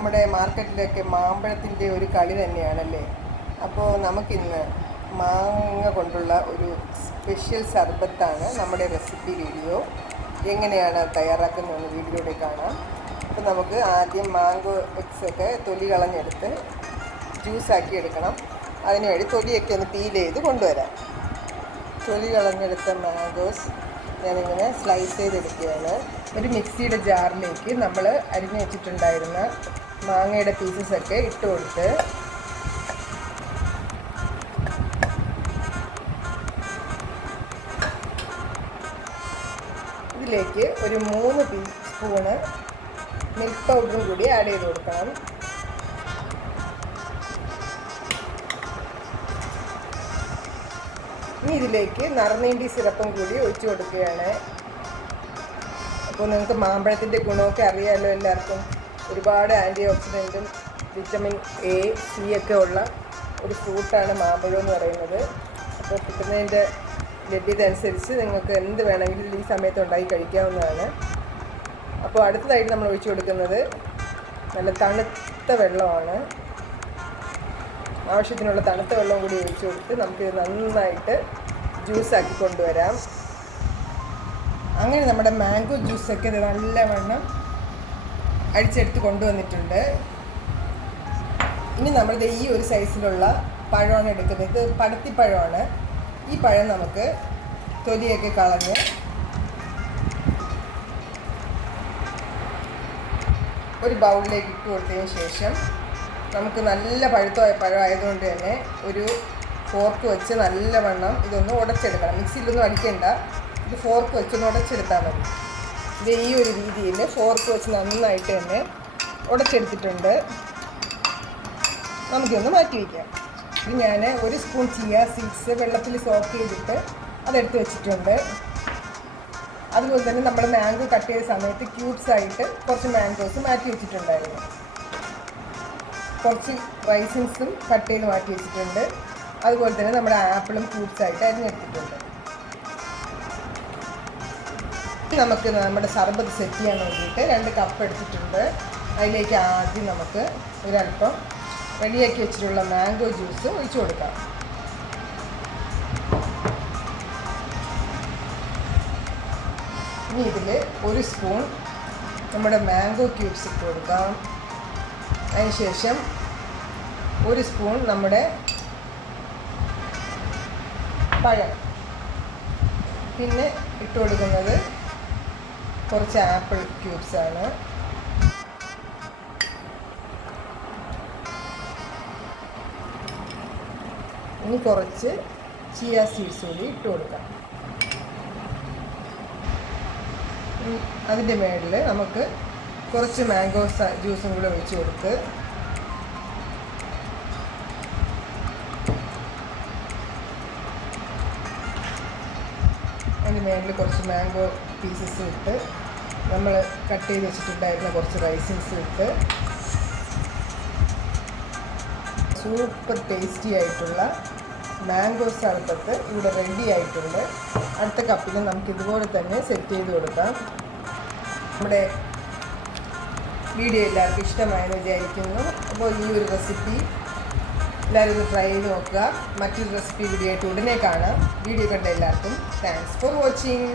നമ്മുടെ മാർക്കറ്റിലൊക്കെ മാമ്പഴത്തിന്റെ ഒരു കളി തന്നെയാണല്ലേ? അപ്പോൾ നമുക്കിന്ന് മാങ്ങ കൊണ്ടുള്ള ഒരു സ്പെഷ്യൽ സർബത്താണ് നമ്മുടെ റെസിപ്പി വീഡിയോ. എങ്ങനെയാണ് തയ്യാറാക്കുന്നതെന്ന് വീഡിയോയിൽ കാണാം. അപ്പോൾ നമുക്ക് ആദ്യം മാംഗോ എക്സ് ഒക്കെ തൊലി കളഞ്ഞെടുത്ത് ജ്യൂസാക്കി എടുക്കണം. അതിനുവേണ്ടി തൊലിയൊക്കെ ഒന്ന് പീൽ ചെയ്ത് കൊണ്ടുവരാം. തൊലി കളഞ്ഞെടുത്ത മാംഗോസ് ഞാനിങ്ങനെ സ്ലൈസ് ചെയ്തെടുക്കുകയാണ്. ഒരു മിക്സിയുടെ ജാറിലേക്ക് നമ്മൾ അരിഞ്ഞു വെച്ചിട്ടുണ്ടായിരുന്ന മാങ്ങയുടെ പീസസ് ഒക്കെ ഇട്ട് കൊടുത്ത് ഇതിലേക്ക് ഒരു മൂന്ന് ടീ സ്പൂണ് മിൽക്ക് പൗഡറും കൂടി ആഡ് ചെയ്ത് കൊടുക്കണം. ഇനി ഇതിലേക്ക് നറുനീണ്ടി സിറപ്പും കൂടി ഒഴിച്ചു കൊടുക്കുകയാണ്. അപ്പോൾ നിങ്ങൾക്ക് മാമ്പഴത്തിന്റെ ഗുണമൊക്കെ അറിയാമല്ലോ എല്ലാവർക്കും. ഒരുപാട് ആന്റി ഓക്സിഡന്റും വിറ്റമിൻ എ സി ഒക്കെ ഉള്ള ഒരു ഫ്രൂട്ടാണ് മാമ്പഴം എന്ന് പറയുന്നത്. അപ്പോൾ കിട്ടുന്നതിന്റെ ലഭ്യത അനുസരിച്ച് നിങ്ങൾക്ക് എന്ത് വേണമെങ്കിലും ഈ സമയത്ത് ഉണ്ടാക്കി കഴിക്കാവുന്നതാണ്. അപ്പോൾ അടുത്തതായിട്ട് നമ്മൾ ഒഴിച്ചു കൊടുക്കുന്നത് നല്ല തണുത്ത വെള്ളമാണ്. ആവശ്യത്തിനുള്ള തണുത്ത വെള്ളം കൂടി ഒഴിച്ചു കൊടുത്ത് നമുക്കിത് നന്നായിട്ട് ജ്യൂസാക്കി കൊണ്ടുവരാം. അങ്ങനെ നമ്മുടെ മാംഗോ ജ്യൂസൊക്കെ നല്ലവണ്ണം അടിച്ചെടുത്ത് കൊണ്ടുവന്നിട്ടുണ്ട്. ഇനി നമ്മളിത് ഈ ഒരു സൈസിലുള്ള പഴമാണ് എടുക്കുന്നത്. ഇത് പടത്തിപ്പഴമാണ് ഈ പഴം നമുക്ക് തൊലിയൊക്കെ കളഞ്ഞ് ഒരു ബൗളിലേക്ക് ഇട്ട് കൊടുത്തതിന് ശേഷം നമുക്ക് നല്ല പഴുത്തമായ പഴം ആയതുകൊണ്ട് തന്നെ ഒരു ഫോർക്ക് വെച്ച് നല്ലവണ്ണം ഇതൊന്ന് ഉടച്ചെടുക്കണം. മിക്സിയിലൊന്നും അടിക്കേണ്ട. ഇത് ഫോർക്ക് വെച്ചൊന്ന് ഉടച്ചെടുത്താൽ മതി. ഇത് ഈ ഒരു രീതിയിൽ ഫോർക്ക് വെച്ച് നന്നായിട്ട് തന്നെ ഉടച്ചെടുത്തിട്ടുണ്ട്. നമുക്കൊന്ന് മാറ്റി വയ്ക്കാം ഇത് ഞാൻ ഒരു സ്പൂൺ ചിയ സീഡ്സ് വെള്ളത്തിൽ സോക്ക് ചെയ്തിട്ട് അതെടുത്ത് വെച്ചിട്ടുണ്ട്. അതുപോലെ തന്നെ നമ്മൾ മാംഗോ കട്ട് ചെയ്ത സമയത്ത് ക്യൂബ്സ് ആയിട്ട് കുറച്ച് മാംഗോസ് മാറ്റി വെച്ചിട്ടുണ്ടായിരുന്നു. കുറച്ച് റൈസിൻസും കട്ട് ചെയ്ത് മാറ്റി വെച്ചിട്ടുണ്ട്. അതുപോലെ തന്നെ നമ്മുടെ ആപ്പിളും ക്യൂബ്സ് ആയിട്ട് അരിഞ്ഞെടുത്തിട്ടുണ്ട്. നമുക്ക് നമ്മുടെ സർബത്ത് സെറ്റ് ചെയ്യാൻ വേണ്ടിയിട്ട് രണ്ട് കപ്പ് എടുത്തിട്ടുണ്ട്. അതിലേക്ക് ആദ്യം നമുക്ക് ഒരല്പം റെഡിയാക്കി വെച്ചിട്ടുള്ള മാംഗോ ജ്യൂസ് ഒഴിച്ചു കൊടുക്കാം. ഇനി ഇതിൽ ഒരു സ്പൂൺ നമ്മുടെ മാംഗോ ക്യൂബ്സ് ഇട്ട് കൊടുക്കാം. അതിനുശേഷം ഒരു സ്പൂൺ നമ്മുടെ പഴം. പിന്നെ ഇട്ട് കൊടുക്കുന്നത് കുറച്ച് ആപ്പിൾ ക്യൂബ്സ് ആണ്. ഇനി കുറച്ച് ചിയ സീഡ്സ് കൂടി ഇട്ട് കൊടുക്കാം. അതിന്റെ മേളിൽ നമുക്ക് കുറച്ച് മാംഗോ ജ്യൂസും കൂടെ ഒഴിച്ച് കൊടുത്ത്. അതിന് മേളിൽ കുറച്ച് മാംഗോ പീസസ് ഇട്ട് നമ്മൾ കട്ട് ചെയ്ത് വെച്ചിട്ടുണ്ടായിരുന്ന കുറച്ച് റൈസിൻസ് ഇട്ട് സൂപ്പർ ടേസ്റ്റി ആയിട്ടുള്ള മാംഗോ സർബത്ത് ഇവിടെ റെഡി ആയിട്ടുണ്ട്. അടുത്ത കപ്പിൽ നമുക്ക് ഇതുപോലെ തന്നെ സെറ്റ് ചെയ്ത് കൊടുക്കാം. നമ്മുടെ വീഡിയോ എല്ലാവർക്കും ഇഷ്ടമായെന്ന് വിചാരിക്കുന്നു. അപ്പോൾ ഈ ഒരു റെസിപ്പി എല്ലാവരും ഒന്ന് ട്രൈ ചെയ്ത് നോക്കുക. മറ്റൊരു റെസിപ്പി വീഡിയോ ആയിട്ട് ഉടനെ കാണാം. വീഡിയോ കണ്ട എല്ലാവർക്കും താങ്ക്സ് ഫോർ വാച്ചിങ്